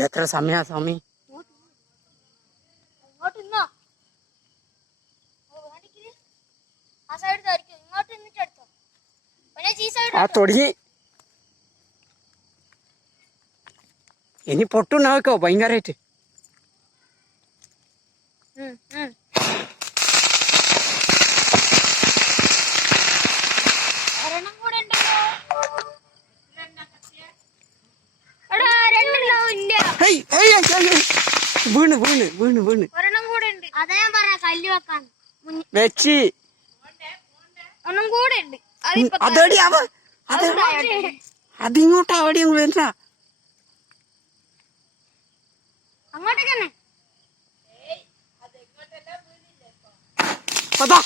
ഇതെത്ര സമയാ സ്വാമി? ആ തുടങ്ങി. ഇനി പൊട്ടുണ്ടാക്കോ ഭയങ്കരായിട്ട്. വീണ് വീണ് വീണ് വീണ് വെച്ച് അതടിയാവ അതിങ്ങോട്ടാ അവിടെയും വരണ്ട. അങ്ങോട്ടേക്ക് അതാ